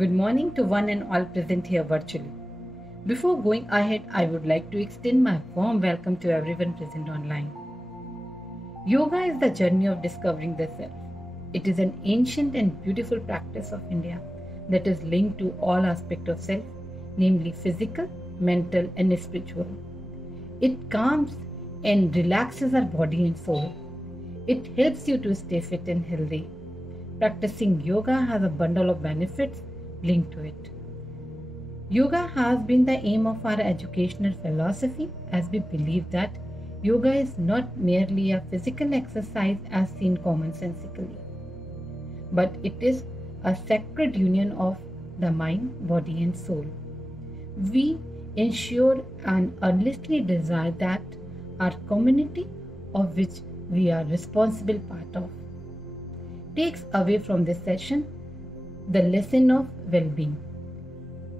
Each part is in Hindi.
Good morning to one and all present here virtually. Before going ahead, I would like to extend my warm welcome to everyone present online. Yoga is the journey of discovering the self. It is an ancient and beautiful practice of India that is linked to all aspects of self, namely physical, mental, and spiritual. It calms and relaxes our body and soul. It helps you to stay fit and healthy. Practicing yoga has a bundle of benefits linked to it. Yoga has been the aim of our educational philosophy, as we believe that yoga is not merely a physical exercise as seen commonsensically, but it is a sacred union of the mind, body, and soul. We ensure and earnestly desire that our community, of which we are responsible part of, takes away from this session the lesson of well-being.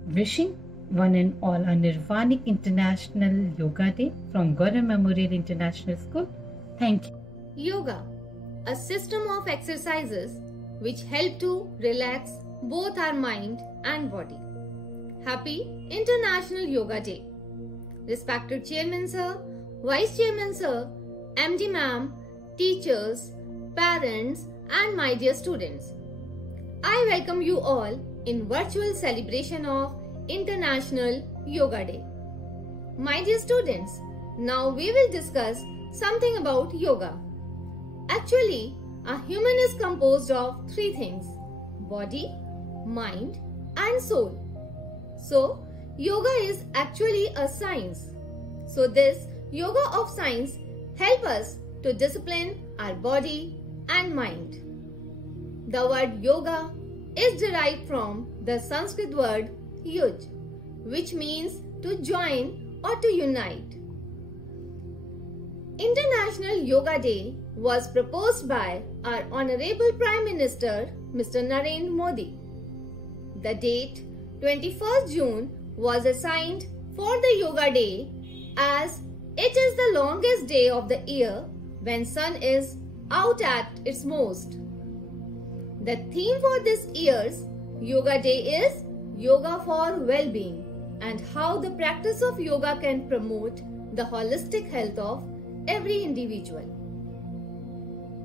Wishing one and all a Nirvanic International Yoga Day from Gaurav Memorial International School. Thank you. Yoga, a system of exercises which help to relax both our mind and body. Happy International Yoga Day. Respected Chairman Sir, Vice Chairman Sir, MD Ma'am, teachers, parents and my dear students. I welcome you all in virtual celebration of International Yoga Day. My dear students, now we will discuss something about yoga. Actually, a human is composed of three things: body, mind and soul. So, yoga is actually a science. So this yoga of science help us to discipline our body and mind. The word yoga is derived from the Sanskrit word yuj, which means to join or to unite. International Yoga Day was proposed by our Honorable Prime Minister Mr. Narendra Modi. The date 21st June was assigned for the Yoga Day as it is the longest day of the year when sun is out at its most. The theme for this year's Yoga Day is Yoga for Well-being and how the practice of yoga can promote the holistic health of every individual.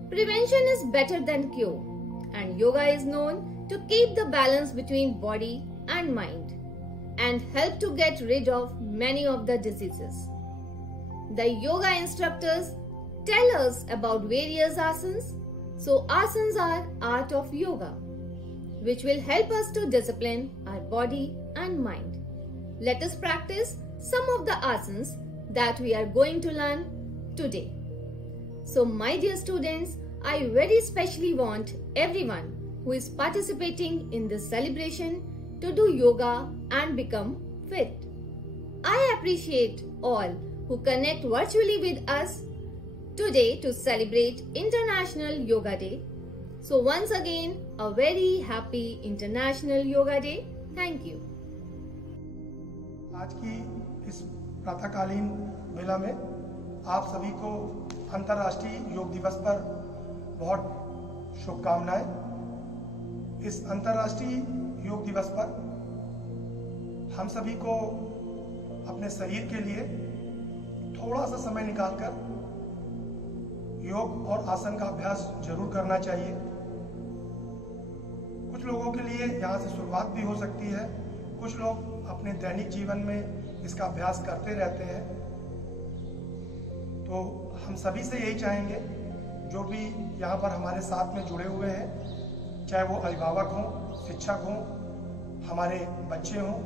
Prevention is better than cure, and yoga is known to keep the balance between body and mind and help to get rid of many of the diseases. The yoga instructors tell us about various asanas. So asanas are art of yoga, which will help us to discipline our body and mind. Let us practice some of the asanas that we are going to learn today. So my dear students, I very specially want everyone who is participating in this celebration to do yoga and become fit. I appreciate all who connect virtually with us today to celebrate International Yoga Day. So once again, a very happy International Yoga Day. Thank you. आज की इस प्रातःकालीन बेला में आप सभी को अंतर्राष्ट्रीय योग दिवस पर बहुत शुभकामनाएं। इस अंतर्राष्ट्रीय योग दिवस पर हम सभी को अपने शरीर के लिए थोड़ा सा समय निकालकर योग और आसन का अभ्यास जरूर करना चाहिए। कुछ लोगों के लिए यहाँ से शुरुआत भी हो सकती है, कुछ लोग अपने दैनिक जीवन में इसका अभ्यास करते रहते हैं। तो हम सभी से यही चाहेंगे, जो भी यहाँ पर हमारे साथ में जुड़े हुए हैं, चाहे वो अभिभावक हों, शिक्षक हों, हमारे बच्चे हों,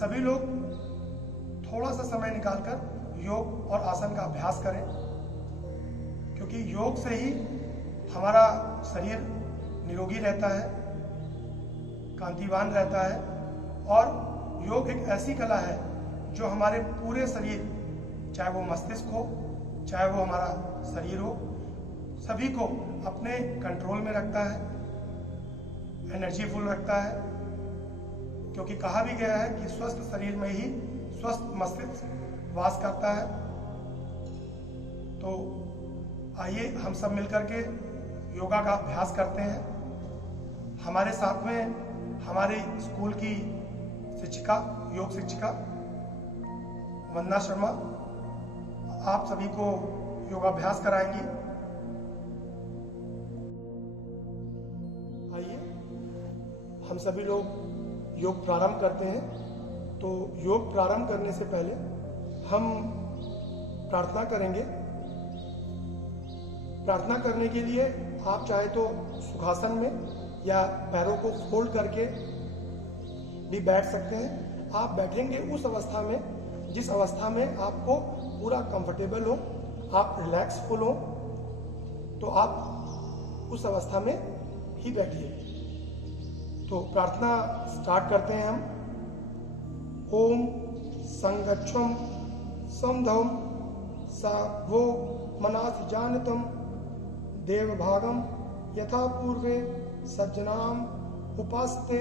सभी लोग थोड़ा सा समय निकालकर योग और आसन का अभ्यास करें, क्योंकि योग से ही हमारा शरीर निरोगी रहता है, कांतिवान रहता है। और योग एक ऐसी कला है जो हमारे पूरे शरीर, चाहे वो मस्तिष्क हो, चाहे वो हमारा शरीर हो, सभी को अपने कंट्रोल में रखता है, एनर्जीफुल रखता है। क्योंकि कहा भी गया है कि स्वस्थ शरीर में ही स्वस्थ मस्तिष्क वास करता है। तो आइए हम सब मिलकर के योगा का अभ्यास करते हैं। हमारे साथ में हमारी स्कूल की शिक्षिका, योग शिक्षिका वंदना शर्मा आप सभी को योगाभ्यास कराएंगी। आइए हम सभी लोग योग प्रारंभ करते हैं। तो योग प्रारंभ करने से पहले हम प्रार्थना करेंगे। प्रार्थना करने के लिए आप चाहे तो सुखासन में या पैरों को फोल्ड करके भी बैठ सकते हैं। आप बैठेंगे उस अवस्था में जिस अवस्था में आपको पूरा कंफर्टेबल हो, आप रिलैक्सफुल हो, तो आप उस अवस्था में ही बैठिए। तो प्रार्थना स्टार्ट करते हैं हम। ओम संगच्छम समधम सा वो मनासि जानतम देवभागम यथा पूर्वे सज्जनाम उपास्ते।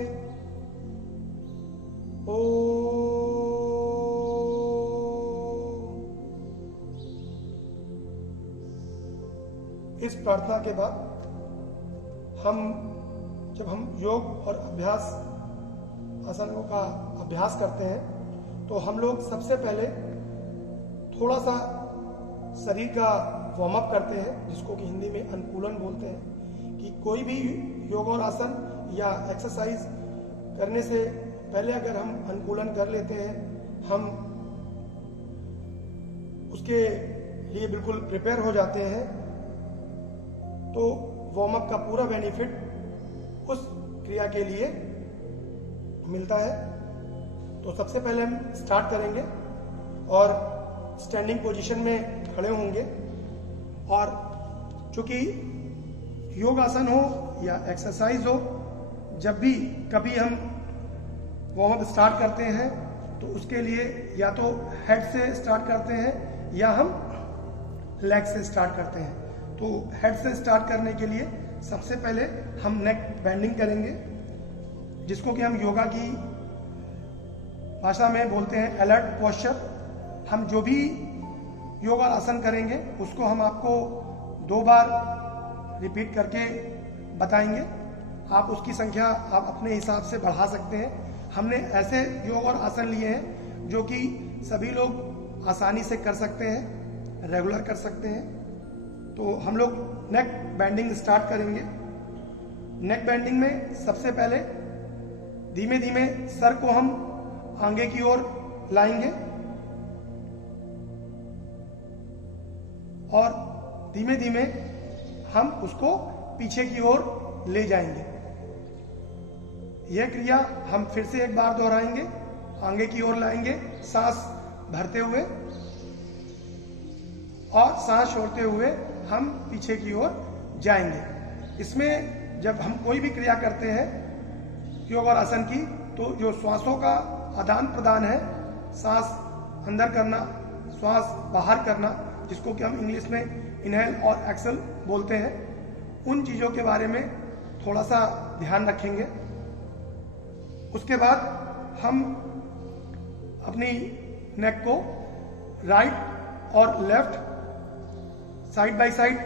इस प्रार्थना के बाद जब हम योग और अभ्यास आसनों का अभ्यास करते हैं तो हम लोग सबसे पहले थोड़ा सा शरीर का वार्म अप करते हैं, जिसको कि हिंदी में अनुकूलन बोलते हैं। कि कोई भी योग और आसन या एक्सरसाइज करने से पहले अगर हम अनुकूलन कर लेते हैं, हम उसके लिए बिल्कुल प्रिपेयर हो जाते हैं, तो वार्म अप का पूरा बेनिफिट उस क्रिया के लिए मिलता है। तो सबसे पहले हम स्टार्ट करेंगे और स्टैंडिंग पोजीशन में खड़े होंगे। और चूंकि योग आसन हो या एक्सरसाइज हो, जब भी कभी हम वार्म अप स्टार्ट करते हैं तो उसके लिए या तो हेड से स्टार्ट करते हैं या हम लेग से स्टार्ट करते हैं। तो हेड से स्टार्ट करने के लिए सबसे पहले हम नेक बेंडिंग करेंगे, जिसको कि हम योगा की भाषा में बोलते हैं अलर्ट पोस्चर। हम जो भी योगा आसन करेंगे उसको हम आपको 2 बार रिपीट करके बताएंगे। आप उसकी संख्या आप अपने हिसाब से बढ़ा सकते हैं। हमने ऐसे योग और आसन लिए हैं जो कि सभी लोग आसानी से कर सकते हैं, रेगुलर कर सकते हैं। तो हम लोग नेक बेंडिंग स्टार्ट करेंगे। नेक बेंडिंग में सबसे पहले धीमे धीमे सर को हम आगे की ओर लाएंगे और धीमे धीमे हम उसको पीछे की ओर ले जाएंगे। यह क्रिया हम फिर से एक बार दोहराएंगे। आगे की ओर लाएंगे सांस भरते हुए और सांस छोड़ते हुए हम पीछे की ओर जाएंगे। इसमें जब हम कोई भी क्रिया करते हैं योग और आसन की, तो जो श्वासों का आदान प्रदान है, सांस अंदर करना, श्वास बाहर करना, जिसको कि हम इंग्लिश में इनहेल और एक्सेल बोलते हैं, उन चीजों के बारे में थोड़ा सा ध्यान रखेंगे। उसके बाद हम अपनी नेक को राइट और लेफ्ट साइड बाय साइड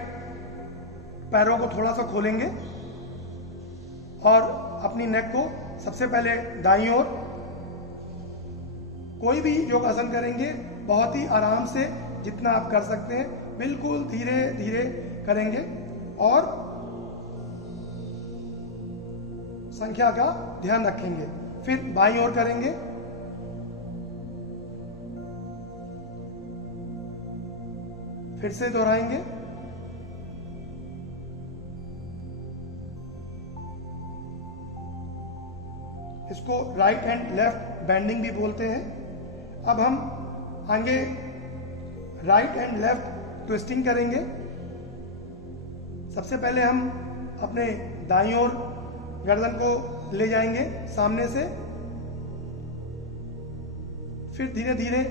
पैरों को थोड़ा सा खोलेंगे और अपनी नेक को सबसे पहले दाईं ओर, कोई भी योगासन करेंगे बहुत ही आराम से, जितना आप कर सकते हैं, बिल्कुल धीरे धीरे करेंगे और संख्या का ध्यान रखेंगे। फिर बाईं ओर करेंगे, फिर से दोहराएंगे, इसको राइट एंड लेफ्ट बेंडिंग भी बोलते हैं। अब हम आगे राइट एंड लेफ्ट ट्विस्टिंग करेंगे। सबसे पहले हम अपने दाईं ओर गर्दन को ले जाएंगे सामने से, फिर धीरे धीरे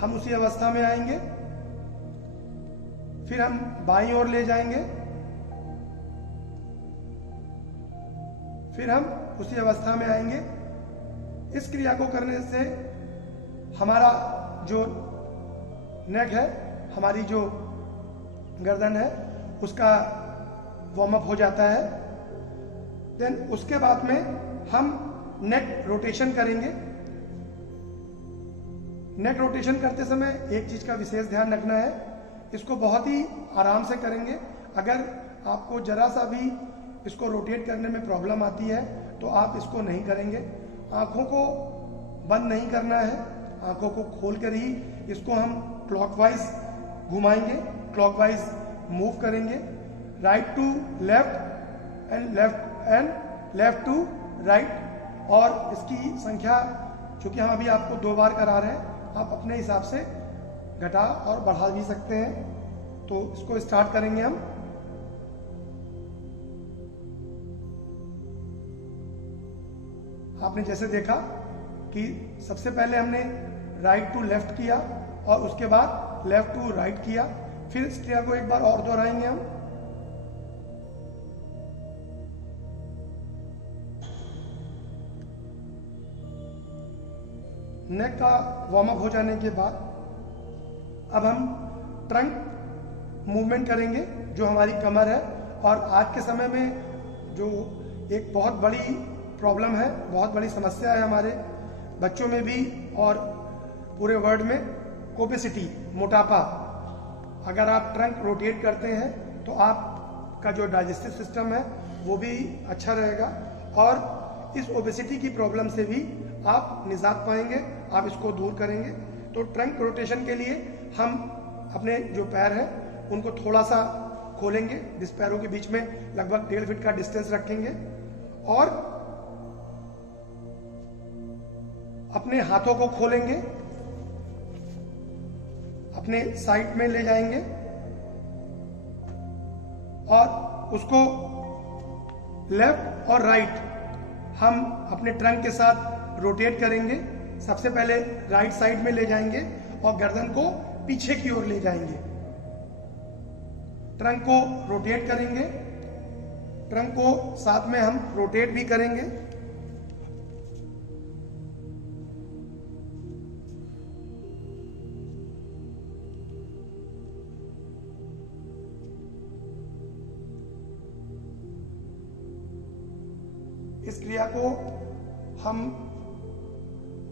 हम उसी अवस्था में आएंगे, फिर हम बाईं ओर ले जाएंगे, फिर हम उसी अवस्था में आएंगे। इस क्रिया को करने से हमारा जो नेक है, हमारी जो गर्दन है, उसका वार्म अप हो जाता है। देन उसके बाद में हम नेक रोटेशन करेंगे। नेक रोटेशन करते समय एक चीज का विशेष ध्यान रखना है, इसको बहुत ही आराम से करेंगे। अगर आपको जरा सा भी इसको रोटेट करने में प्रॉब्लम आती है तो आप इसको नहीं करेंगे। आंखों को बंद नहीं करना है, आंखों को खोलकर ही इसको हम क्लॉकवाइज घुमाएंगे, क्लॉकवाइज मूव करेंगे, right to left and left to right. और इसकी संख्या चूंकि हम अभी आपको 2 बार करा रहे हैं, आप अपने हिसाब से घटा और बढ़ा भी सकते हैं। तो इसको स्टार्ट करेंगे हम। आपने जैसे देखा कि सबसे पहले हमने राइट टू लेफ्ट किया और उसके बाद लेफ्ट टू राइट किया। फिर इस क्रिया को एक बार और दोहराएंगे हम। नेक का वार्म अप हो जाने के बाद अब हम ट्रंक मूवमेंट करेंगे, जो हमारी कमर है। और आज के समय में जो एक बहुत बड़ी प्रॉब्लम है, बहुत बड़ी समस्या है हमारे बच्चों में भी और पूरे वर्ल्ड में, ओबेसिटी, मोटापा। अगर आप ट्रंक रोटेट करते हैं तो आपका जो डाइजेस्टिव सिस्टम है वो भी अच्छा रहेगा और इस ओबेसिटी की प्रॉब्लम से भी आप निजात पाएंगे, आप इसको दूर करेंगे। तो ट्रंक रोटेशन के लिए हम अपने जो पैर हैं उनको थोड़ा सा खोलेंगे, जिस पैरों के बीच में लगभग 1.5 फीट का डिस्टेंस रखेंगे और अपने हाथों को खोलेंगे, अपने साइड में ले जाएंगे और उसको लेफ्ट और राइट हम अपने ट्रंक के साथ रोटेट करेंगे। सबसे पहले राइट साइड में ले जाएंगे और गर्दन को पीछे की ओर ले जाएंगे। ट्रंक को रोटेट करेंगे, ट्रंक को साथ में हम रोटेट भी करेंगे। इस क्रिया को हम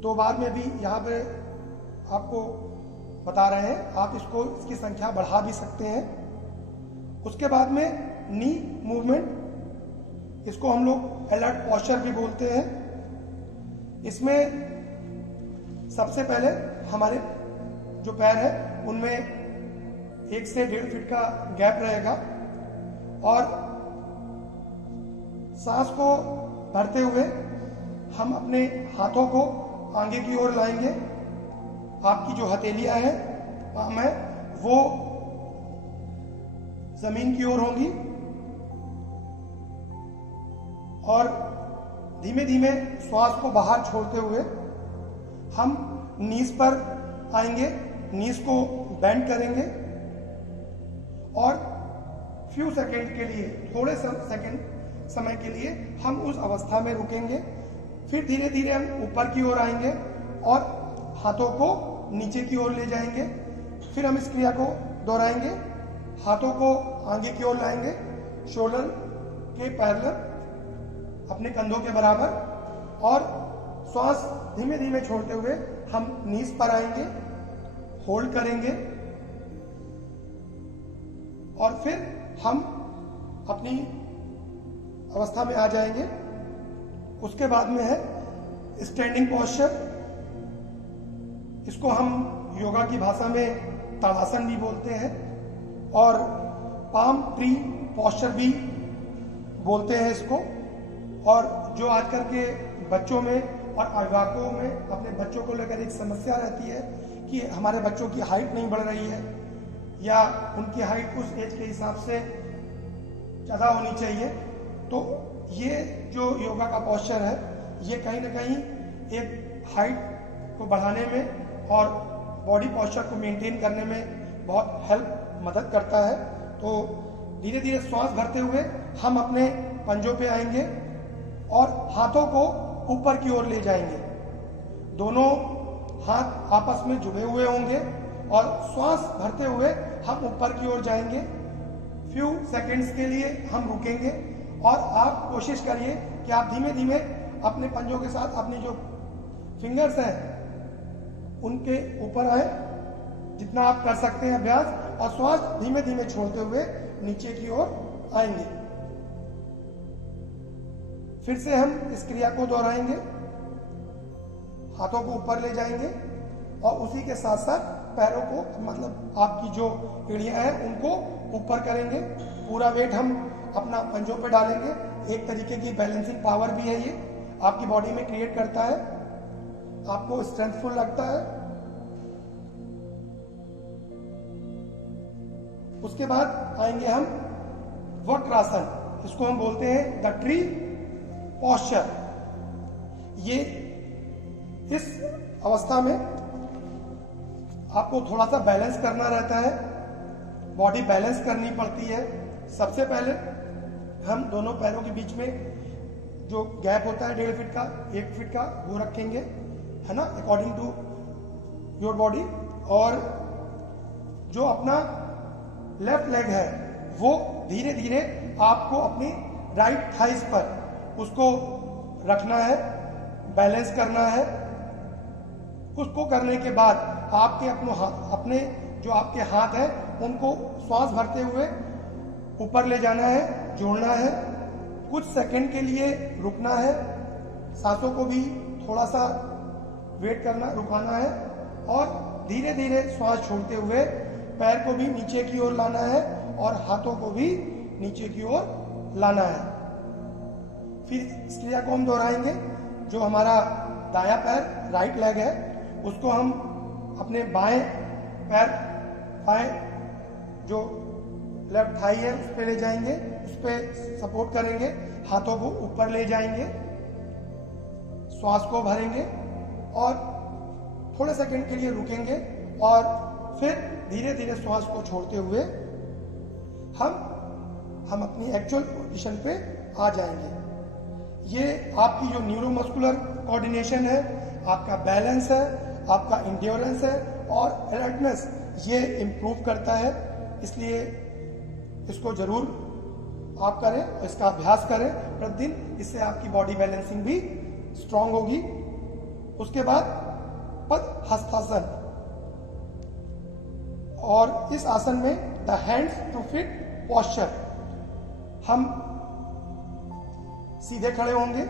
2 बार में भी यहाँ पे आपको बता रहे हैं, आप इसकी संख्या बढ़ा भी सकते हैं। उसके बाद में नी मूवमेंट, इसको हम लोग अलर्ट पोस्चर भी बोलते हैं। इसमें सबसे पहले हमारे जो पैर है उनमें 1 से 1.5 फीट का गैप रहेगा और सांस को भरते हुए हम अपने हाथों को आगे की ओर लाएंगे। आपकी जो हथेलियां हैं, पाम है, वो जमीन की ओर होंगी और धीमे धीमे श्वास को बाहर छोड़ते हुए हम नीज पर आएंगे, नीज को बेंड करेंगे और फ्यू सेकंड के लिए, थोड़े सेकंड समय के लिए हम उस अवस्था में रुकेंगे। फिर धीरे धीरे हम ऊपर की ओर आएंगे और हाथों को नीचे की ओर ले जाएंगे। फिर हम इस क्रिया को दोहराएंगे, हाथों को आगे की ओर लाएंगे, शोल्डर के पैरेलल अपने कंधों के बराबर और श्वास धीमे धीमे छोड़ते हुए हम नीज पर आएंगे, होल्ड करेंगे और फिर हम अपनी अवस्था में आ जाएंगे। उसके बाद में है स्टैंडिंग पोस्चर, इसको हम योगा की भाषा में ताड़ासन भी बोलते हैं और पाम ट्री पोस्चर भी बोलते हैं इसको। और जो आजकल के बच्चों में और अभिभावकों में अपने बच्चों को लेकर एक समस्या रहती है कि हमारे बच्चों की हाइट नहीं बढ़ रही है या उनकी हाइट उस एज के हिसाब से ज़्यादा होनी चाहिए, तो ये जो योगा का पोस्चर है ये कहीं ना कहीं एक हाइट को बढ़ाने में और बॉडी पोस्चर को मेंटेन करने में बहुत हेल्प मदद करता है। तो धीरे धीरे श्वास भरते हुए हम अपने पंजों पे आएंगे और हाथों को ऊपर की ओर ले जाएंगे। दोनों हाथ आपस में जुड़े हुए होंगे और श्वास भरते हुए हम ऊपर की ओर जाएंगे। फ्यू सेकंड्स के लिए हम रुकेंगे और आप कोशिश करिए कि आप धीमे धीमे अपने पंजों के साथ अपनी जो फिंगर्स हैं उनके ऊपर आए, जितना आप कर सकते हैं अभ्यास, और श्वास धीमे धीमे छोड़ते हुए नीचे की ओर आएंगे। फिर से हम इस क्रिया को दोहराएंगे, हाथों को ऊपर ले जाएंगे और उसी के साथ साथ पैरों को, मतलब आपकी जो एड़ियां हैं उनको ऊपर करेंगे। पूरा वेट हम अपना पंजों पे डालेंगे। एक तरीके की बैलेंसिंग पावर भी है, ये आपकी बॉडी में क्रिएट करता है, आपको स्ट्रेंथफुल लगता है। उसके बाद आएंगे हम वक्रासन, इसको हम बोलते हैं द ट्री पोस्चर। ये इस अवस्था में आपको थोड़ा सा बैलेंस करना रहता है, बॉडी बैलेंस करनी पड़ती है। सबसे पहले हम दोनों पैरों के बीच में जो गैप होता है 1.5 फीट का, 1 फीट का, वो रखेंगे, है ना, अकॉर्डिंग टू योर बॉडी। और जो अपना लेफ्ट लेग है वो धीरे धीरे आपको अपनी राइट थाइस पर उसको रखना है, बैलेंस करना है। उसको करने के बाद आपके अपने जो आपके हाथ हैं उनको श्वास भरते हुए ऊपर ले जाना है, जोड़ना है, कुछ सेकंड के लिए रुकना है, सांसों को भी थोड़ा सा वेट करना, रुकाना है, और धीरे धीरे श्वास छोड़ते हुए पैर को भी नीचे की ओर लाना है और हाथों को भी नीचे की ओर लाना है। फिर इस क्रिया को हम दोहराएंगे। जो हमारा दायां पैर, राइट लेग है, उसको हम अपने बाएं पैर, बाएं जो लेफ्ट थाई है उस पे ले जाएंगे, उस पे सपोर्ट करेंगे, हाथों को ऊपर ले जाएंगे, श्वास को भरेंगे और थोड़े सेकंड के लिए रुकेंगे और फिर धीरे धीरे श्वास को छोड़ते हुए हम अपनी एक्चुअल पोजीशन पे आ जाएंगे। ये आपकी जो न्यूरोमस्कुलर कोऑर्डिनेशन है, आपका बैलेंस है, आपका इंड्योरेंस है और अलर्टनेस, ये इम्प्रूव करता है। इसलिए इसको जरूर आप करें और इसका अभ्यास करें प्रतिदिन, इससे आपकी बॉडी बैलेंसिंग भी स्ट्रांग होगी। उसके बाद पद हस्तासन, और इस आसन में the hands to fit posture, हम सीधे खड़े होंगे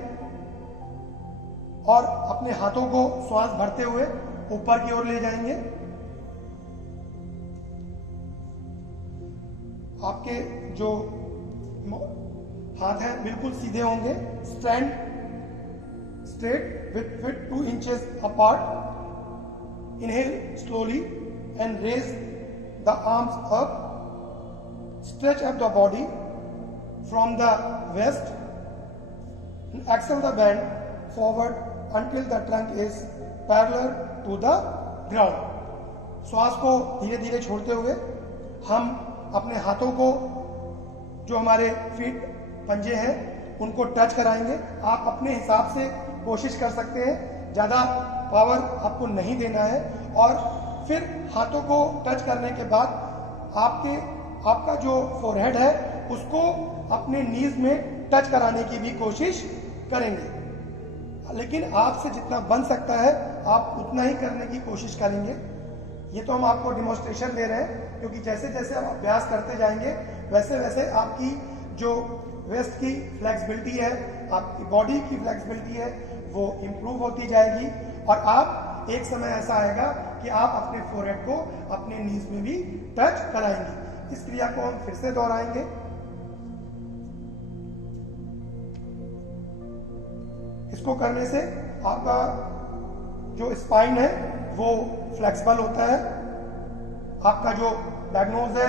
और अपने हाथों को श्वास भरते हुए ऊपर की ओर ले जाएंगे। आपके जो हाथ हैं बिल्कुल सीधे होंगे। Stand straight with feet 2 inches apart. Inhale slowly and raise the arms up. Stretch up the body from the waist. And extend the bend forward until the trunk is parallel to the ground. श्वास को धीरे धीरे छोड़ते हुए हम अपने हाथों को, जो हमारे फीट पंजे हैं, उनको टच कराएंगे। आप अपने हिसाब से कोशिश कर सकते हैं, ज़्यादा पावर आपको नहीं देना है। और फिर हाथों को टच करने के बाद आपका जो फोरहेड है उसको अपने नीज में टच कराने की भी कोशिश करेंगे। लेकिन आपसे जितना बन सकता है आप उतना ही करने की कोशिश करेंगे। ये तो हम आपको डिमोन्स्ट्रेशन दे रहे हैं, क्योंकि जैसे जैसे आप अभ्यास करते जाएंगे वैसे वैसे आपकी जो वेस्ट की फ्लेक्सिबिलिटी है, आपकी बॉडी की फ्लेक्सिबिलिटी है, वो इम्प्रूव होती जाएगी। और आप एक समय ऐसा आएगा कि आप अपने फोरहेड को अपने नीज में भी टच कराएंगे। इस क्रिया को हम फिर से दोहराएंगे। इसको करने से आपका जो स्पाइन है वो फ्लेक्सिबल होता है, आपका जो डायग्नोज है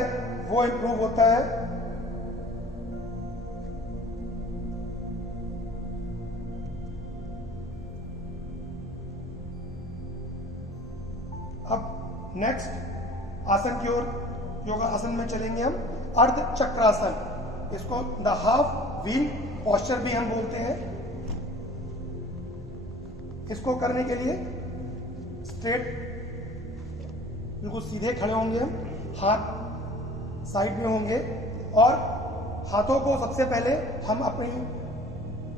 वो इम्प्रूव होता है। अब नेक्स्ट आसन की ओर, योगा आसन में चलेंगे हम। अर्ध चक्रासन, इसको द हाफ व्हील पोस्चर भी हम बोलते हैं। इसको करने के लिए स्ट्रेट बिल्कुल सीधे खड़े होंगे हम, हाथ साइड में होंगे और हाथों को सबसे पहले हम अपनी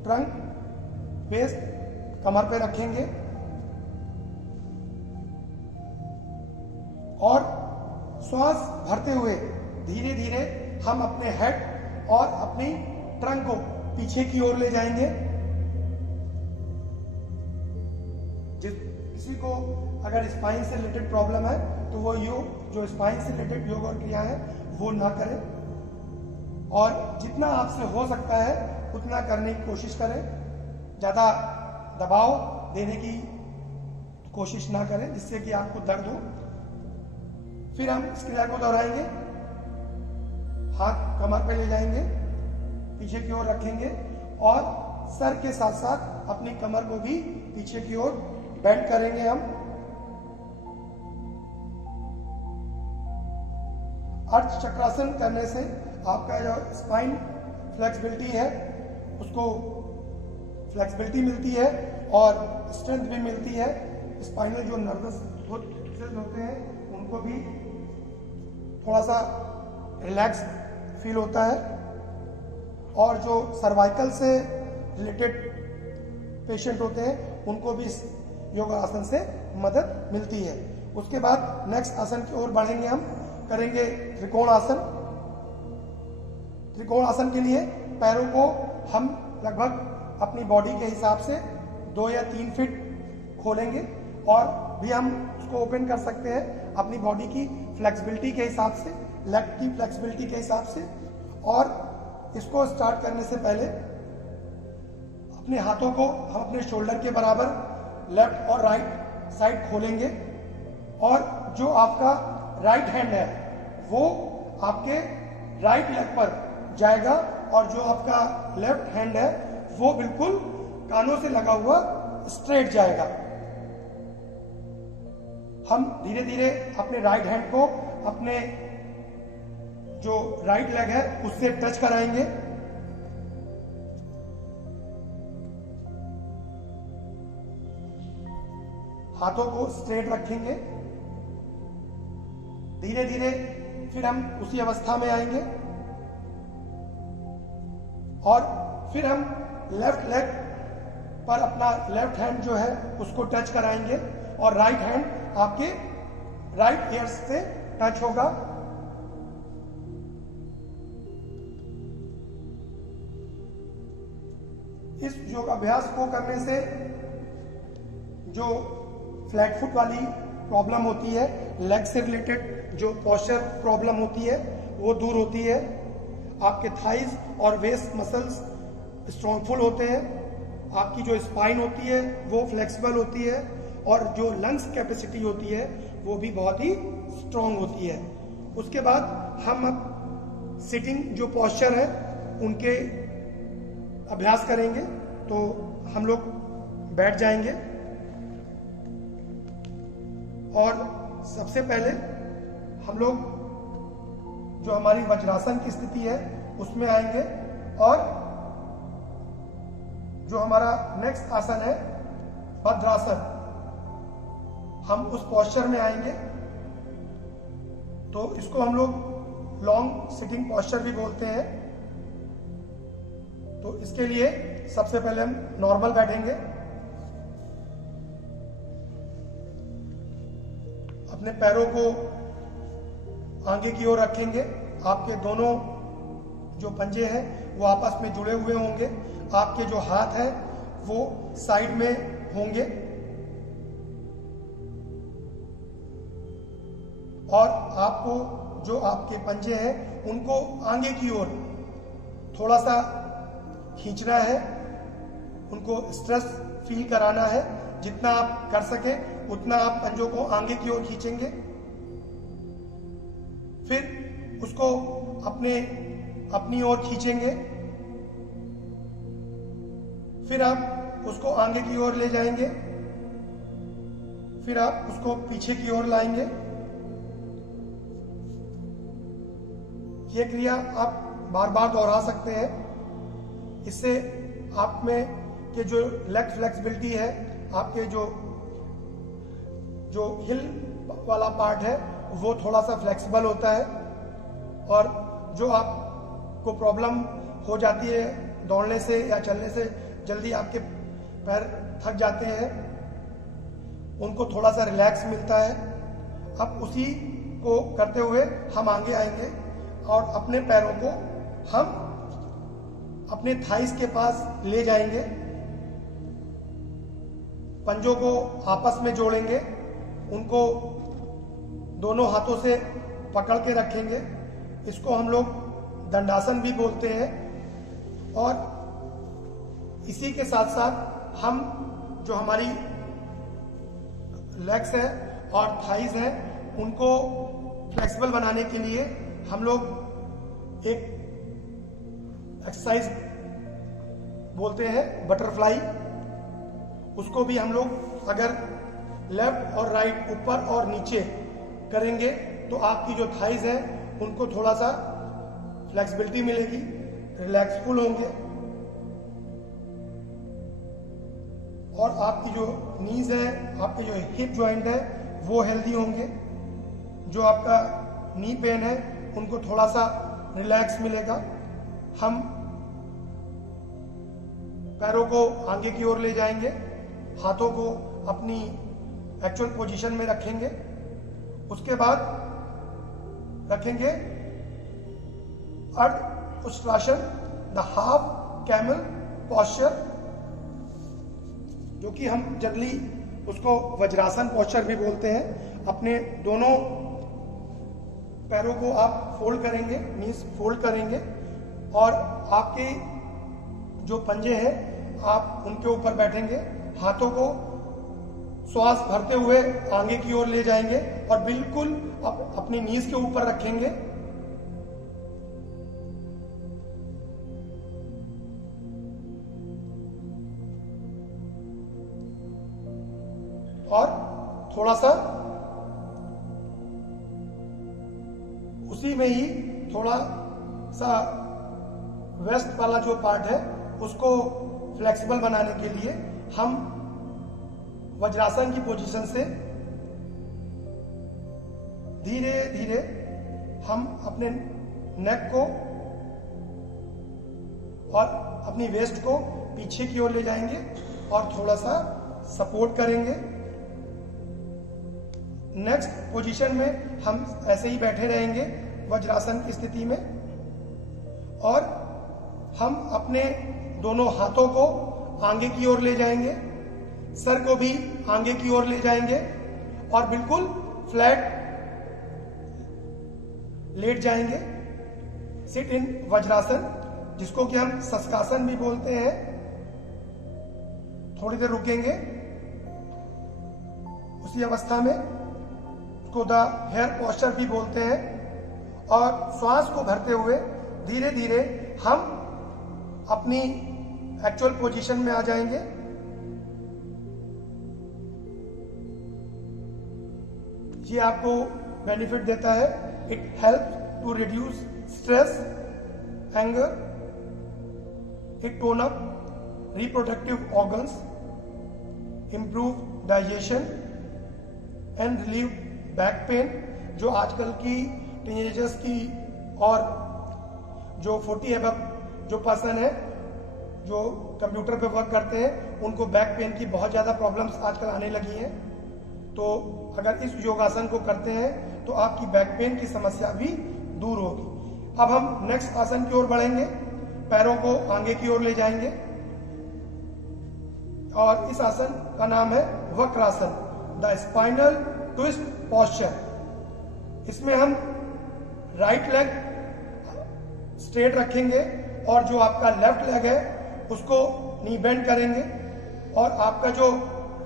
ट्रंक वेस्ट कमर पे रखेंगे और श्वास भरते हुए धीरे धीरे हम अपने हेड और अपनी ट्रंक को पीछे की ओर ले जाएंगे। किसी को अगर स्पाइन से रिलेटेड प्रॉब्लम है तो वो जो स्पाइन से रिलेटेड योग और क्रिया है वो ना करें, और जितना आपसे हो सकता है उतना करने की कोशिश करें। ज्यादा दबाव देने की कोशिश ना करें जिससे कि आपको दर्द हो। फिर हम इस क्रिया को दोहराएंगे। हाथ कमर पे ले जाएंगे, पीछे की ओर रखेंगे और सर के साथ साथ अपनी कमर को भी पीछे की ओर बेंड करेंगे। हम अर्ध चक्रासन करने से आपका जो स्पाइन फ्लेक्सिबिलिटी है उसको फ्लेक्सिबिलिटी मिलती है और स्ट्रेंथ भी मिलती है। स्पाइनल जो नर्वस होते हैं उनको भी थोड़ा सा रिलैक्स फील होता है, और जो सर्वाइकल से रिलेटेड पेशेंट होते हैं उनको भी इस योगासन से मदद मिलती है। उसके बाद नेक्स्ट आसन की ओर बढ़ेंगे। हम करेंगे त्रिकोण आसन। त्रिकोण आसन के लिए पैरों को हम लगभग अपनी बॉडी के हिसाब से 2 या 3 फीट खोलेंगे, और भी हम उसको ओपन कर सकते हैं अपनी बॉडी की फ्लेक्सिबिलिटी के हिसाब से, लेग की फ्लेक्सिबिलिटी के हिसाब से। और इसको स्टार्ट करने से पहले अपने हाथों को हम अपने शोल्डर के बराबर लेफ्ट और राइट साइड खोलेंगे, और जो आपका राइट हैंड है वो आपके राइट लेग पर जाएगा, और जो आपका लेफ्ट हैंड है वो बिल्कुल कानों से लगा हुआ स्ट्रेट जाएगा। हम धीरे धीरे अपने राइट हैंड को अपने जो राइट लेग है उससे टच कराएंगे। हाथों को स्ट्रेट रखेंगे। धीरे धीरे फिर हम उसी अवस्था में आएंगे, और फिर हम लेफ्ट लेग पर अपना लेफ्ट हैंड जो है उसको टच कराएंगे, और राइट हैंड आपके राइट ईयर से टच होगा। इस योगाभ्यास को करने से जो फ्लैट फुट वाली प्रॉब्लम होती है, लेग से रिलेटेड जो पोस्चर प्रॉब्लम होती है वो दूर होती है। आपके थाइज और वेस्ट मसल्स स्ट्रॉन्गफुल होते हैं, आपकी जो स्पाइन होती है वो फ्लेक्सिबल होती है, और जो लंग्स कैपेसिटी होती है वो भी बहुत ही स्ट्रॉन्ग होती है। उसके बाद हम अब सिटिंग जो पोस्चर है उनके अभ्यास करेंगे। तो हम लोग बैठ जाएंगे, और सबसे पहले हम लोग जो हमारी वज्रासन की स्थिति है उसमें आएंगे, और जो हमारा नेक्स्ट आसन है भद्रासन, हम उस पोस्चर में आएंगे। तो इसको हम लोग लॉन्ग सिटिंग पोस्चर भी बोलते हैं। तो इसके लिए सबसे पहले हम नॉर्मल बैठेंगे, अपने पैरों को आगे की ओर रखेंगे। आपके दोनों जो पंजे हैं वो आपस में जुड़े हुए होंगे। आपके जो हाथ हैं वो साइड में होंगे, और आपको जो आपके पंजे हैं उनको आगे की ओर थोड़ा सा खींचना है, उनको स्ट्रेस फील कराना है। जितना आप कर सके उतना आप पंजों को आगे की ओर खींचेंगे। फिर उसको अपनी ओर खींचेंगे, फिर आप उसको आगे की ओर ले जाएंगे, फिर आप उसको पीछे की ओर लाएंगे। ये क्रिया आप बार बार दोहरा सकते हैं। इससे आप में के जो लेग फ्लेक्सिबिलिटी है, आपके जो हिल वाला पार्ट है वो थोड़ा सा फ्लेक्सिबल होता है, और जो आपको प्रॉब्लम हो जाती है दौड़ने से या चलने से, जल्दी आपके पैर थक जाते हैं, उनको थोड़ा सा रिलैक्स मिलता है। अब उसी को करते हुए हम आगे आएंगे और अपने पैरों को हम अपने थाइस के पास ले जाएंगे, पंजों को आपस में जोड़ेंगे, उनको दोनों हाथों से पकड़ के रखेंगे। इसको हम लोग दंडासन भी बोलते हैं। और इसी के साथ साथ हम जो हमारी लेग्स है और थाइज है उनको फ्लेक्सिबल बनाने के लिए हम लोग एक एक्सरसाइज बोलते हैं बटरफ्लाई। उसको भी हम लोग अगर लेफ्ट और राइट, ऊपर और नीचे करेंगे तो आपकी जो थाइज है उनको थोड़ा सा फ्लेक्सिबिलिटी मिलेगी, रिलैक्सफुल होंगे और आपकी जो नीज है, आपके जो हिप जॉइंट है वो हेल्दी होंगे। जो आपका नी पेन है उनको थोड़ा सा रिलैक्स मिलेगा। हम पैरों को आगे की ओर ले जाएंगे, हाथों को अपनी एक्चुअल पोजीशन में रखेंगे। उसके बाद रखेंगे अर्ध Ushtrasana, the half camel posture, जो कि हम जनरली उसको वज्रासन पोस्चर भी बोलते हैं। अपने दोनों पैरों को आप फोल्ड करेंगे, नीज फोल्ड करेंगे और आपके जो पंजे हैं आप उनके ऊपर बैठेंगे। हाथों को श्वास भरते हुए आगे की ओर ले जाएंगे और बिल्कुल अपनी नीज के ऊपर रखेंगे। और थोड़ा सा उसी में ही थोड़ा सा वेस्ट वाला जो पार्ट है उसको फ्लेक्सिबल बनाने के लिए हम वज्रासन की पोजीशन से धीरे धीरे हम अपने नेक को और अपनी वेस्ट को पीछे की ओर ले जाएंगे और थोड़ा सा सपोर्ट करेंगे। नेक्स्ट पोजीशन में हम ऐसे ही बैठे रहेंगे वज्रासन की स्थिति में और हम अपने दोनों हाथों को आगे की ओर ले जाएंगे, सर को भी आगे की ओर ले जाएंगे और बिल्कुल फ्लैट लेट जाएंगे। सिट इन वज्रासन, जिसको कि हम शशकासन भी बोलते हैं। थोड़ी देर रुकेंगे उसी अवस्था में, उसको द हेयर पोस्चर भी बोलते हैं। और श्वास को भरते हुए धीरे धीरे हम अपनी एक्चुअल पोजीशन में आ जाएंगे। ये आपको बेनिफिट देता है। It help to reduce stress, anger, it tone up reproductive organs, improve digestion and relieve back pain. जो आजकल की टीनेजर्स की और जो 40 अबव जो पर्सन है जो कंप्यूटर पे वर्क करते हैं उनको बैक पेन की बहुत ज्यादा प्रॉब्लम्स आजकल आने लगी हैं। तो अगर इस योगासन को करते हैं तो आपकी बैक पेन की समस्या भी दूर होगी। अब हम नेक्स्ट आसन की ओर बढ़ेंगे, पैरों को आगे की ओर ले जाएंगे और इस आसन का नाम है Vakrasana, the spinal twist posture. इसमें हम राइट लेग स्ट्रेट रखेंगे और जो आपका लेफ्ट लेग है उसको नी बेंड करेंगे और आपका जो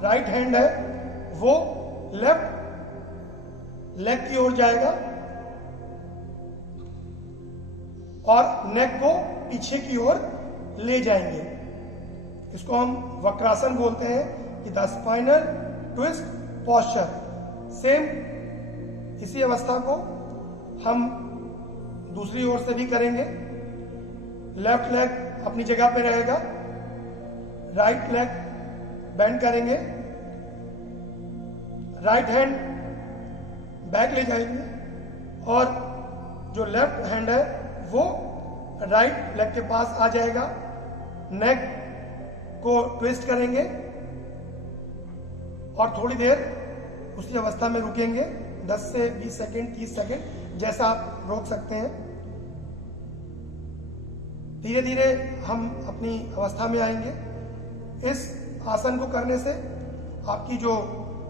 राइट हैंड है वो लेफ्ट लेग की ओर जाएगा और नेक को पीछे की ओर ले जाएंगे। इसको हम वक्रासन बोलते हैं कि the spinal twist posture. Same इसी अवस्था को हम दूसरी ओर से भी करेंगे। लेफ्ट लेग अपनी जगह पे रहेगा, राइट लेग बेंड करेंगे, राइट हैंड बैक ले जाएंगे और जो लेफ्ट हैंड है वो राइट लेग के पास आ जाएगा। नेक को ट्विस्ट करेंगे और थोड़ी देर उसी अवस्था में रुकेंगे, 10 से 20 सेकंड, 30 सेकंड, जैसा आप रोक सकते हैं। धीरे धीरे हम अपनी अवस्था में आएंगे। इस आसन को करने से आपकी जो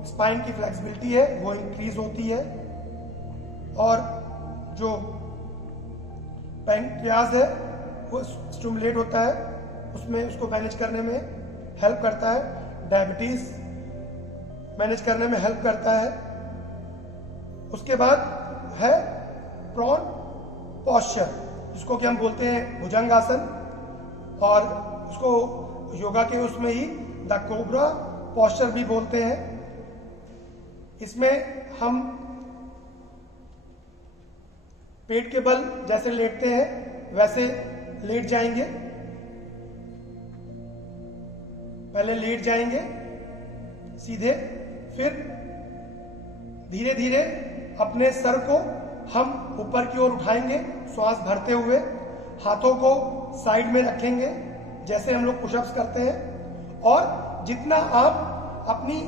स्पाइन की फ्लेक्सिबिलिटी है वो इंक्रीज होती है और जो पैंक्रियाज है वो स्टिमुलेट होता है, उसमें उसको मैनेज करने में हेल्प करता है, डायबिटीज मैनेज करने में हेल्प करता है। उसके बाद है प्रॉन पॉस्चर, जिसको कि हम बोलते हैं भुजंग आसन, और उसको योगा के उसमें ही द कोबरा पॉस्चर भी बोलते हैं। इसमें हम पेट के बल जैसे लेटते हैं वैसे लेट जाएंगे। पहले लेट जाएंगे सीधे, फिर धीरे धीरे अपने सर को हम ऊपर की ओर उठाएंगे श्वास भरते हुए, हाथों को साइड में रखेंगे जैसे हम लोग पुशअप्स करते हैं, और जितना आप अपनी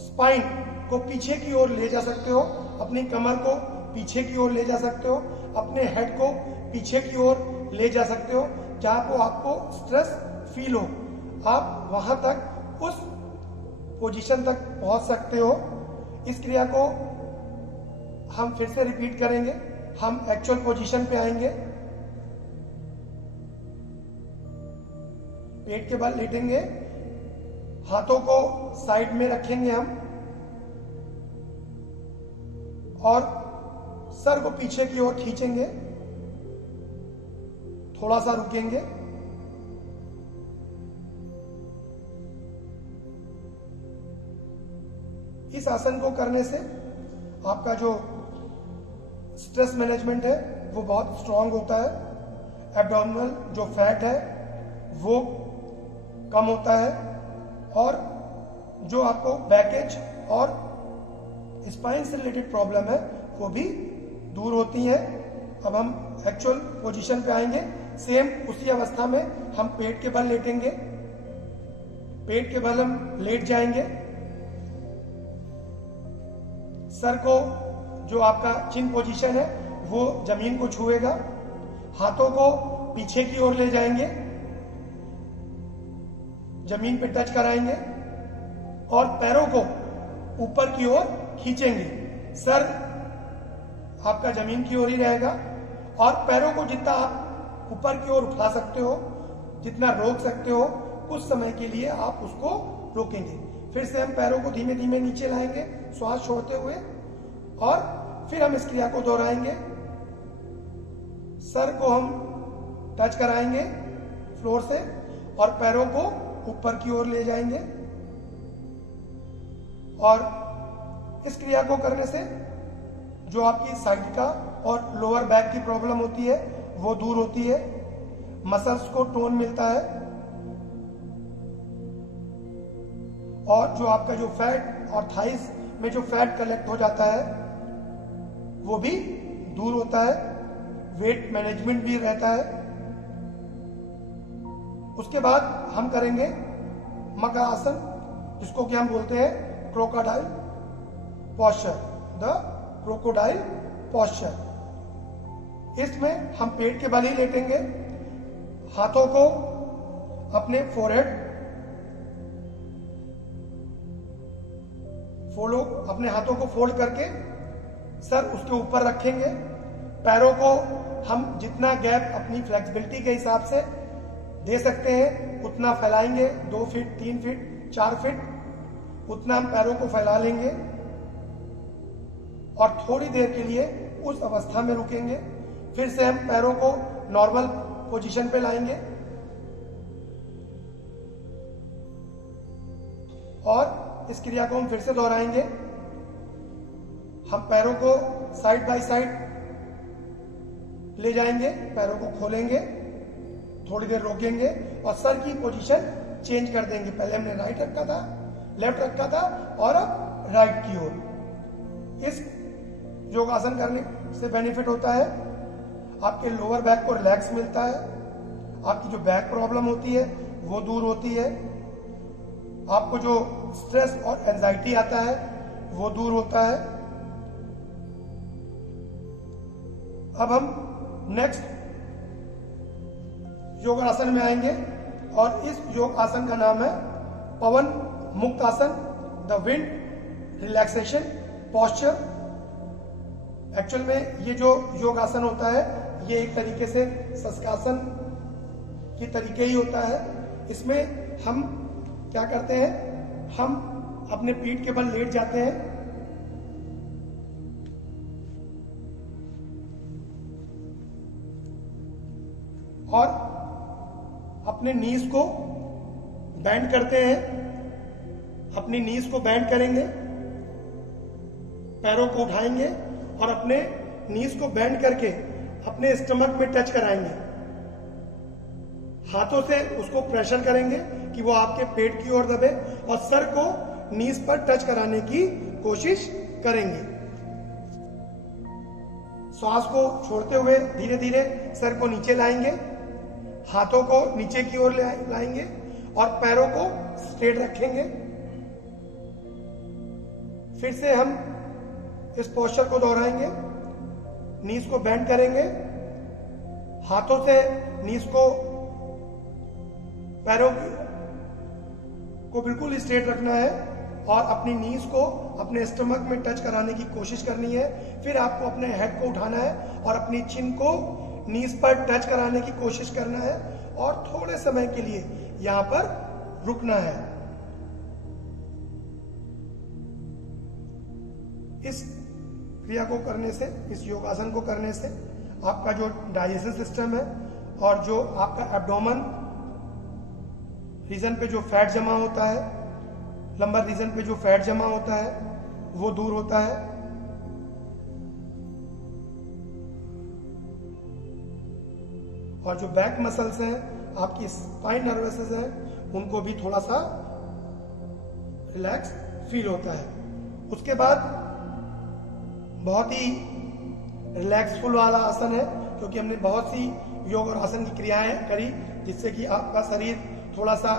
स्पाइन को पीछे की ओर ले जा सकते हो, अपनी कमर को पीछे की ओर ले जा सकते हो, अपने हेड को पीछे की ओर ले जा सकते हो, जहां को आपको स्ट्रेस फील हो, आप वहां तक उस पोजीशन तक पहुंच सकते हो। इस क्रिया को हम फिर से रिपीट करेंगे। हम एक्चुअल पोजीशन पे आएंगे, पेट के बल लेटेंगे, हाथों को साइड में रखेंगे हम, और सर को पीछे की ओर खींचेंगे, थोड़ा सा रुकेंगे, इस आसन को करने से आपका जो स्ट्रेस मैनेजमेंट है वो बहुत स्ट्रांग होता है, एब्डोमिनल जो फैट है वो कम होता है, और जो आपको बैकेज और स्पाइन से रिलेटेड प्रॉब्लम है वो भी दूर होती है। अब हम एक्चुअल पोजीशन पे आएंगे। सेम उसी अवस्था में हम पेट के बल लेटेंगे, पेट के बल हम लेट जाएंगे, सर को जो आपका चिन पोजीशन है वो जमीन को छुएगा, हाथों को पीछे की ओर ले जाएंगे, जमीन पे टच कराएंगे, और पैरों को ऊपर की ओर खींचेंगे। सर आपका जमीन की ओर ही रहेगा, और पैरों को जितना आप ऊपर की ओर उठा सकते हो, जितना रोक सकते हो, कुछ समय के लिए आप उसको रोकेंगे। फिर से हम पैरों को धीमे धीमे नीचे लाएंगे श्वास छोड़ते हुए, और फिर हम इस क्रिया को दोहराएंगे। सर को हम टच कराएंगे फ्लोर से, और पैरों को ऊपर की ओर ले जाएंगे, और इस क्रिया को करने से जो आपकी साइटिका और लोअर बैक की प्रॉब्लम होती है वो दूर होती है, मसल्स को टोन मिलता है, और जो आपका जो फैट और थाइस में जो फैट कलेक्ट हो जाता है वो भी दूर होता है, वेट मैनेजमेंट भी रहता है। उसके बाद हम करेंगे मकर आसन, जिसको कि हम बोलते हैं crocodile posture, the crocodile posture. इसमें हम पेट के बल ही लेटेंगे, हाथों को अपने फोरहेड अपने हाथों को फोल्ड करके सर उसके ऊपर रखेंगे, पैरों को हम जितना गैप अपनी फ्लेक्सिबिलिटी के हिसाब से दे सकते हैं उतना फैलाएंगे, 2 फीट, 3 फीट, 4 फीट, उतना हम पैरों को फैला लेंगे, और थोड़ी देर के लिए उस अवस्था में रुकेंगे। फिर से हम पैरों को नॉर्मल पोजीशन पे लाएंगे, और इस क्रिया को हम फिर से दोहराएंगे। हम पैरों को साइड बाय साइड ले जाएंगे, पैरों को खोलेंगे, थोड़ी देर रोकेंगे, और सर की पोजीशन चेंज कर देंगे। पहले हमने राइट रखा था, लेफ्ट रखा था, और अब राइट की ओर। इस योगासन करने से बेनिफिट होता है, आपके लोअर बैक को रिलैक्स मिलता है, आपकी जो बैक प्रॉब्लम होती है वो दूर होती है। आपको जो स्ट्रेस और एंजाइटी आता है वो दूर होता है। अब हम नेक्स्ट योग आसन में आएंगे और इस योग आसन का नाम है पवन मुक्त आसन, the wind relaxation posture. Actual में ये जो योग आसन होता है ये एक तरीके से शशकासन की तरीके ही होता है। इसमें हम क्या करते हैं, हम अपने पीठ के बल लेट जाते हैं और अपने नीज को बैंड करते हैं। अपनी नीज को बैंड करेंगे, पैरों को उठाएंगे और अपने नीज को बैंड करके अपने स्टमक में टच कराएंगे। हाथों से उसको प्रेशर करेंगे कि वो आपके पेट की ओर दबे और सर को नीज पर टच कराने की कोशिश करेंगे। श्वास को छोड़ते हुए धीरे धीरे सर को नीचे लाएंगे, हाथों को नीचे की ओर लाएंगे और पैरों को स्ट्रेट रखेंगे। फिर से हम इस पोस्चर को दोहराएंगे। नीज को बेंड करेंगे, हाथों से नीज को, पैरों को बिल्कुल स्ट्रेट रखना है और अपनी नीज को अपने स्टमक में टच कराने की कोशिश करनी है। फिर आपको अपने हेड को उठाना है और अपनी चिन को नीज पर टच कराने की कोशिश करना है और थोड़े समय के लिए यहां पर रुकना है। इस क्रिया को करने से, इस योगासन को करने से आपका जो डाइजेशन सिस्टम है और जो आपका एब्डोमेन रीजन पे जो फैट जमा होता है, लंबर रीजन पे जो फैट जमा होता है वो दूर होता है। और जो बैक मसल्स हैं, आपकी स्पाइन नर्वस हैं, उनको भी थोड़ा सा रिलैक्स फील होता है। उसके बाद बहुत ही रिलैक्सफुल वाला आसन है, क्योंकि हमने बहुत सी योग और आसन की क्रियाएं करी जिससे कि आपका शरीर थोड़ा सा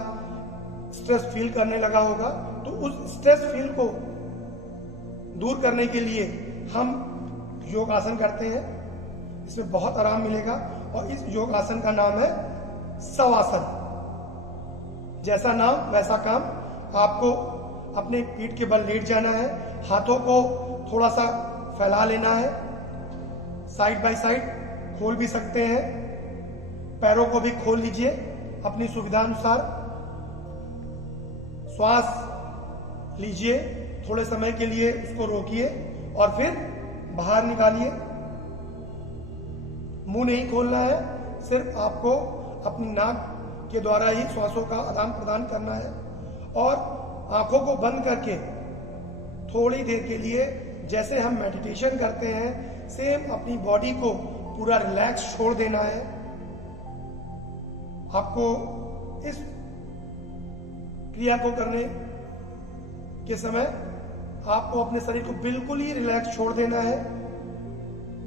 स्ट्रेस फील करने लगा होगा। तो उस स्ट्रेस फील को दूर करने के लिए हम योग आसन करते हैं, इसमें बहुत आराम मिलेगा। और इस योग आसन का नाम है शवासन। जैसा नाम वैसा काम। आपको अपने पीठ के बल लेट जाना है, हाथों को थोड़ा सा फैला लेना है, साइड बाय साइड खोल भी सकते हैं, पैरों को भी खोल लीजिए अपनी सुविधानुसार। श्वास लीजिए, थोड़े समय के लिए उसको रोकिए और फिर बाहर निकालिए। मुंह नहीं खोलना है, सिर्फ आपको अपनी नाक के द्वारा ही श्वासों का आदान प्रदान करना है। और आंखों को बंद करके थोड़ी देर के लिए, जैसे हम मेडिटेशन करते हैं, सेम अपनी बॉडी को पूरा रिलैक्स छोड़ देना है। आपको इस क्रिया को करने के समय आपको अपने शरीर को बिल्कुल ही रिलैक्स छोड़ देना है।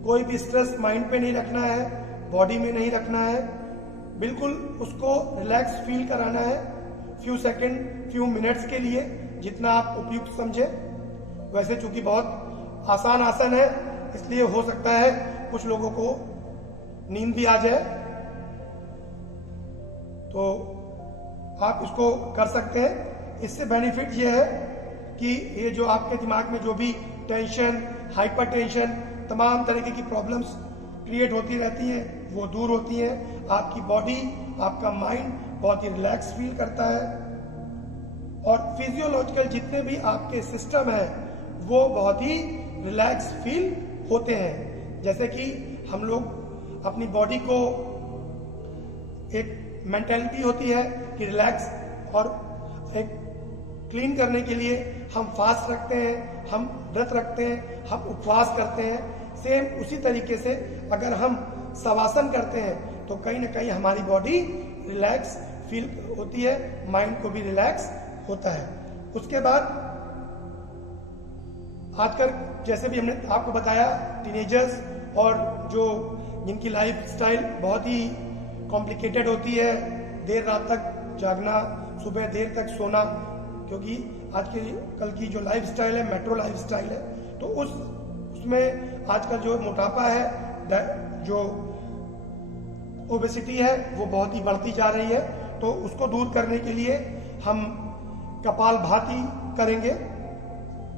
कोई भी स्ट्रेस माइंड पे नहीं रखना है, बॉडी में नहीं रखना है, बिल्कुल उसको रिलैक्स फील कराना है। फ्यू सेकंड, फ्यू मिनट्स के लिए, जितना आप उपयुक्त समझे। वैसे चूंकि बहुत आसान आसन है, इसलिए हो सकता है कुछ लोगों को नींद भी आ जाए, तो आप इसको कर सकते हैं। इससे बेनिफिट ये है कि ये जो आपके दिमाग में जो भी टेंशन, हाइपर टेंशन, तमाम तरीके की प्रॉब्लम्स क्रिएट होती रहती हैं, वो दूर होती हैं। आपकी बॉडी, आपका माइंड बहुत ही रिलैक्स फील करता है और फिजियोलॉजिकल जितने भी आपके सिस्टम है वो बहुत ही रिलैक्स फील होते हैं। जैसे कि हम लोग अपनी बॉडी को, एक मेंटालिटी होती है कि रिलैक्स और एक क्लीन करने के लिए हम फास्ट रखते हैं, हम व्रत रखते हैं, हम उपवास करते हैं। सेम उसी तरीके से अगर हम शवासन करते हैं तो कहीं ना कहीं हमारी बॉडी रिलैक्स फील होती है, माइंड को भी रिलैक्स होता है। उसके बाद आजकल जैसे भी हमने आपको बताया, टीनेजर्स और जो जिनकी लाइफ स्टाइल बहुत ही कॉम्प्लिकेटेड होती है, देर रात तक जागना, सुबह देर तक सोना, क्योंकि आज के कल की जो लाइफस्टाइल है मेट्रो लाइफस्टाइल है, तो उसमें आजकल जो मोटापा है, जो ओबेसिटी है वो बहुत ही बढ़ती जा रही है। तो उसको दूर करने के लिए हम कपालभाति करेंगे।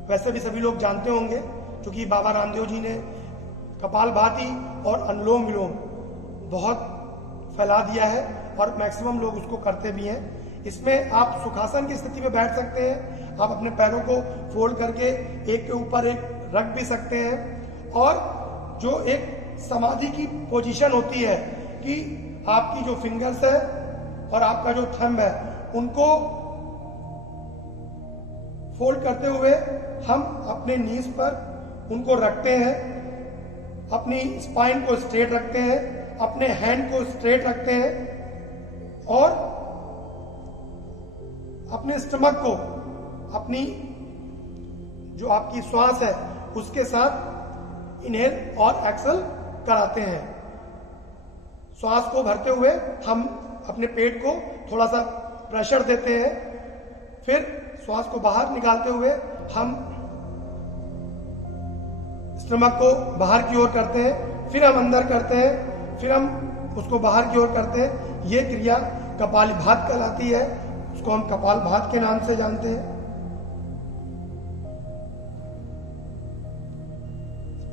वैसे भी सभी लोग जानते होंगे, क्योंकि बाबा रामदेव जी ने कपालभाति और अनुलोम विलोम बहुत फैला दिया है और मैक्सिमम लोग उसको करते भी हैं। इसमें आप सुखासन की स्थिति में बैठ सकते हैं, आप अपने पैरों को फोल्ड करके एक के ऊपर एक रख भी सकते हैं, और जो एक समाधि की पोजीशन होती है कि आपकी जो फिंगर्स है और आपका जो थंब है उनको फोल्ड करते हुए हम अपने नीज पर उनको रखते हैं, अपनी स्पाइन को स्ट्रेट रखते हैं, अपने हैंड को स्ट्रेट रखते हैं और अपने स्टमक को अपनी जो आपकी श्वास है उसके साथ इनहेल और एक्सेल कराते हैं। श्वास को भरते हुए हम अपने पेट को थोड़ा सा प्रेशर देते हैं, फिर श्वास को बाहर निकालते हुए हम स्टमक को बाहर की ओर करते हैं, फिर हम अंदर करते हैं, फिर हम उसको बाहर की ओर करते हैं। ये क्रिया कपालभाति कहलाती है, उसको हम कपालभाति के नाम से जानते हैं।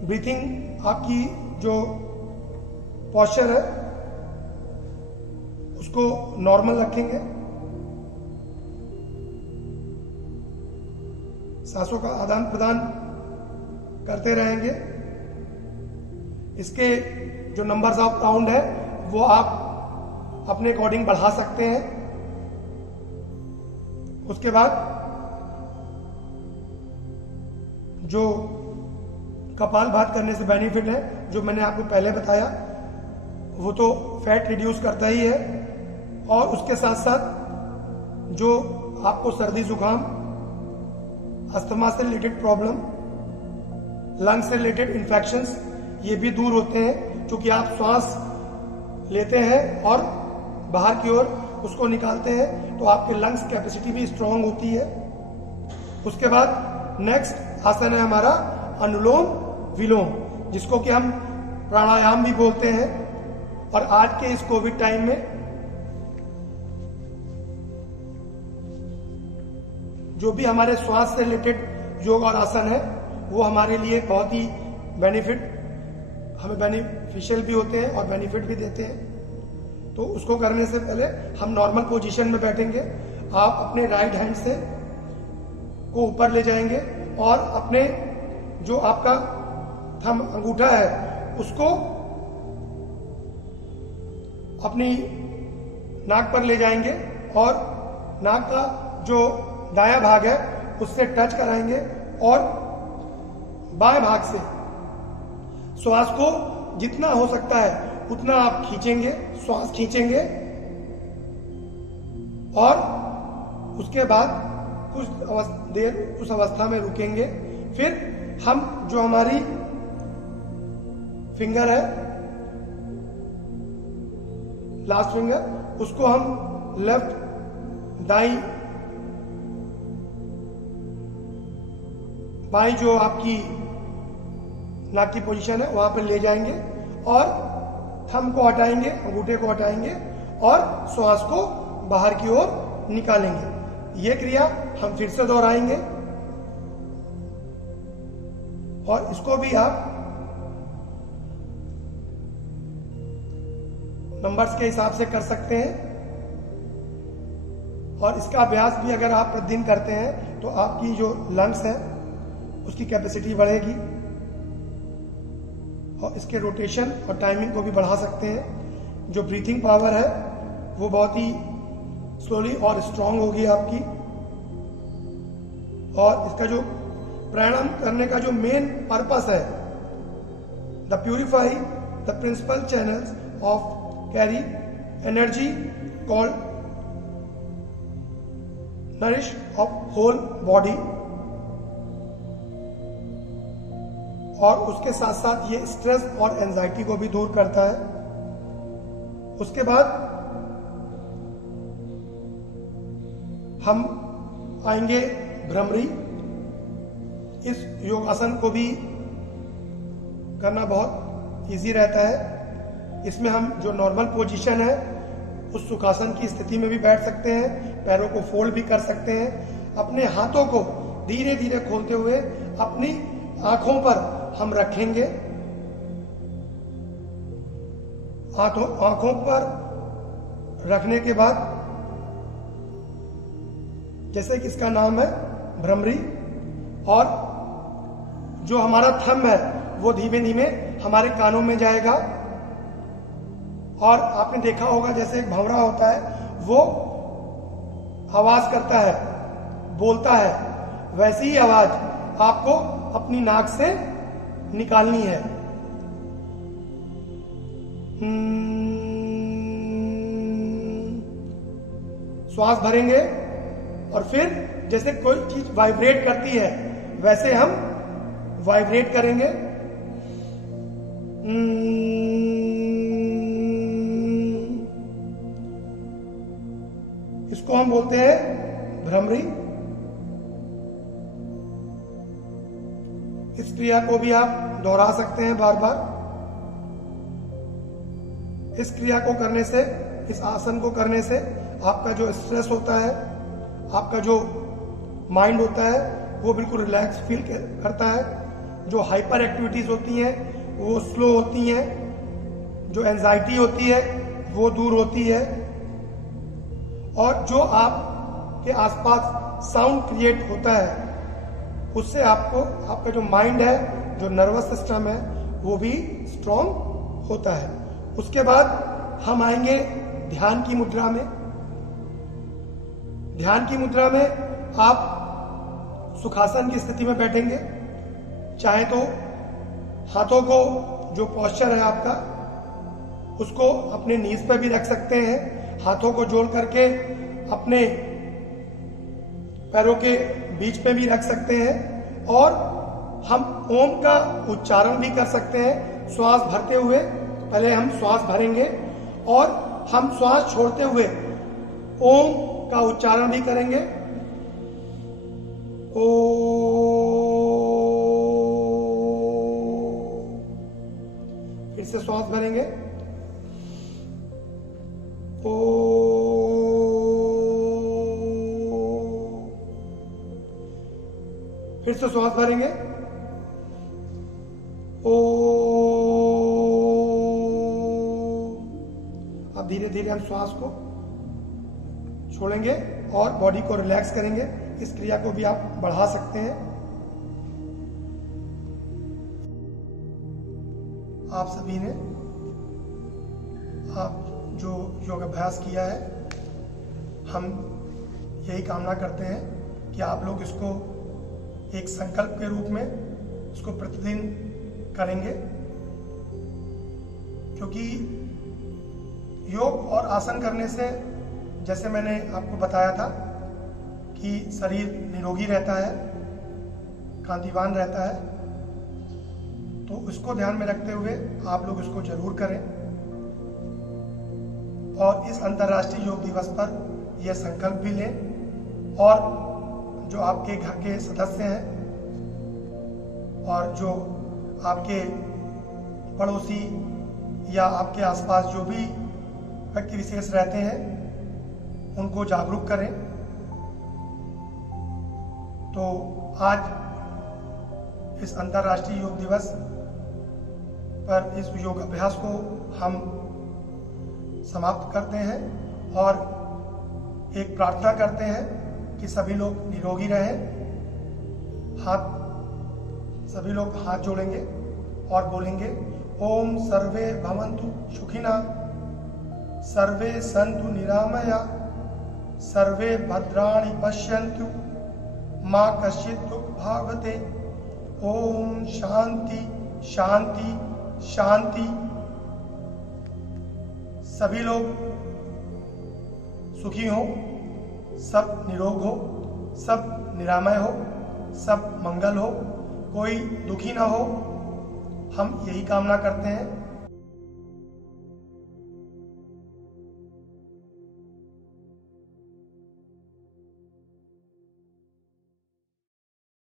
ब्रीथिंग आपकी जो पोस्चर है उसको नॉर्मल रखेंगे, सांसों का आदान प्रदान करते रहेंगे। इसके जो नंबर्स ऑफ राउंड है वो आप अपने अकॉर्डिंग बढ़ा सकते हैं। उसके बाद जो कपालभाति करने से बेनिफिट है, जो मैंने आपको पहले बताया, वो तो फैट रिड्यूस करता ही है, और उसके साथ साथ जो आपको सर्दी जुकाम, अस्थमा से रिलेटेड प्रॉब्लम, लंग्स से रिलेटेड इन्फेक्शंस, ये भी दूर होते हैं, क्योंकि आप श्वास लेते हैं और बाहर की ओर उसको निकालते हैं, तो आपके लंग्स कैपेसिटी भी स्ट्रांग होती है। उसके बाद नेक्स्ट आसन है हमारा अनुलोम विलोम, जिसको कि हम प्राणायाम भी बोलते हैं। और आज के इस कोविड टाइम में जो भी हमारे श्वास से रिलेटेड योग और आसन है वो हमारे लिए बहुत ही हमें बेनिफिशियल भी होते हैं और बेनिफिट भी देते हैं। तो उसको करने से पहले हम नॉर्मल पोजीशन में बैठेंगे। आप अपने राइट हैंड से को ऊपर ले जाएंगे और अपने जो आपका थंब अंगूठा है उसको अपनी नाक पर ले जाएंगे और नाक का जो दायां भाग है उससे टच कराएंगे और बाएं भाग से श्वास को जितना हो सकता है उतना आप खींचेंगे, श्वास खींचेंगे, और उसके बाद कुछ देर उस अवस्था में रुकेंगे। फिर हम जो हमारी फिंगर है, लास्ट फिंगर, उसको हम लेफ्ट दाई बाई जो आपकी नाक की पोजीशन है वहां पर ले जाएंगे और थंब को हटाएंगे, अंगूठे को हटाएंगे और श्वास को बाहर की ओर निकालेंगे। ये क्रिया हम फिर से दोहराएंगे और इसको भी आप नंबर्स के हिसाब से कर सकते हैं। और इसका अभ्यास भी अगर आप प्रतिदिन करते हैं तो आपकी जो लंग्स है उसकी कैपेसिटी बढ़ेगी और इसके रोटेशन और टाइमिंग को भी बढ़ा सकते हैं। जो ब्रीथिंग पावर है वो बहुत ही स्लोली और स्ट्रांग होगी आपकी। और इसका जो प्राणायाम करने का जो मेन पर्पस है, the purify the principal channels of carry energy called nourish of whole body, और उसके साथ साथ ये स्ट्रेस और एंजाइटी को भी दूर करता है। उसके बाद हम आएंगे भ्रमरी। इस योगासन को भी करना बहुत इजी रहता है। इसमें हम जो नॉर्मल पोजीशन है उस सुखासन की स्थिति में भी बैठ सकते हैं, पैरों को फोल्ड भी कर सकते हैं। अपने हाथों को धीरे धीरे खोलते हुए अपनी आंखों पर हम रखेंगे। आंखों पर रखने के बाद जैसे कि इसका नाम है भ्रमरी, और जो हमारा थंब है वो धीमे धीमे हमारे कानों में जाएगा। और आपने देखा होगा जैसे एक भंवरा होता है वो आवाज करता है, बोलता है, वैसी ही आवाज आपको अपनी नाक से निकालनी है। श्वास भरेंगे और फिर जैसे कोई चीज वाइब्रेट करती है वैसे हम वाइब्रेट करेंगे। इसको हम बोलते हैं भ्रमरी। इस क्रिया को भी आप दोहरा सकते हैं बार बार। इस क्रिया को करने से, इस आसन को करने से आपका जो स्ट्रेस होता है, आपका जो माइंड होता है वो बिल्कुल रिलैक्स फील करता है। जो हाइपर एक्टिविटीज होती हैं वो स्लो होती हैं, जो एंजाइटी होती है वो दूर होती है, और जो आपके आसपास साउंड क्रिएट होता है उससे आपको, आपका जो माइंड है, जो नर्वस सिस्टम है वो भी स्ट्रॉन्ग होता है। उसके बाद हम आएंगे ध्यान की मुद्रा में। ध्यान की मुद्रा में आप सुखासन की स्थिति में बैठेंगे। चाहे तो हाथों को, जो पोस्चर है आपका, उसको अपने नीज पर भी रख सकते हैं। हाथों को जोड़ करके अपने पैरों के बीच में भी रख सकते हैं, और हम ओम का उच्चारण भी कर सकते हैं श्वास भरते हुए। पहले हम श्वास भरेंगे और हम श्वास छोड़ते हुए ओम का उच्चारण भी करेंगे। ओ, फिर से श्वास भरेंगे। ओ, फिर से श्वास भरेंगे। ओ, अब धीरे धीरे हम श्वास को छोड़ेंगे और बॉडी को रिलैक्स करेंगे। इस क्रिया को भी आप बढ़ा सकते हैं। आप सभी ने आप जो योगाभ्यास किया है, हम यही कामना करते हैं कि आप लोग इसको एक संकल्प के रूप में इसको प्रतिदिन करेंगे, क्योंकि योग और आसन करने से, जैसे मैंने आपको बताया था कि शरीर निरोगी रहता है, कांतिवान रहता है, तो इसको ध्यान में रखते हुए आप लोग इसको जरूर करें। और इस अंतर्राष्ट्रीय योग दिवस पर यह संकल्प भी लें, और जो आपके घर के सदस्य हैं और जो आपके पड़ोसी या आपके आसपास जो भी व्यक्ति विशेष रहते हैं उनको जागरूक करें। तो आज इस अंतर्राष्ट्रीय योग दिवस पर इस योग अभ्यास को हम समाप्त करते हैं और एक प्रार्थना करते हैं कि सभी लोग निरोगी रहें। सभी लोग हाथ जोड़ेंगे और बोलेंगे, ओम सर्वे भवन्तु सुखिना, सर्वे सन्तु निरामया, सर्वे भद्राणि पश्यन्तु, मां कश्चित् दुःख भावते। ओम शांति शांति शांति। सभी लोग सुखी हो, सब निरोग हो, सब निरामय हो, सब मंगल हो, कोई दुखी ना हो। हम यही कामना करते हैं।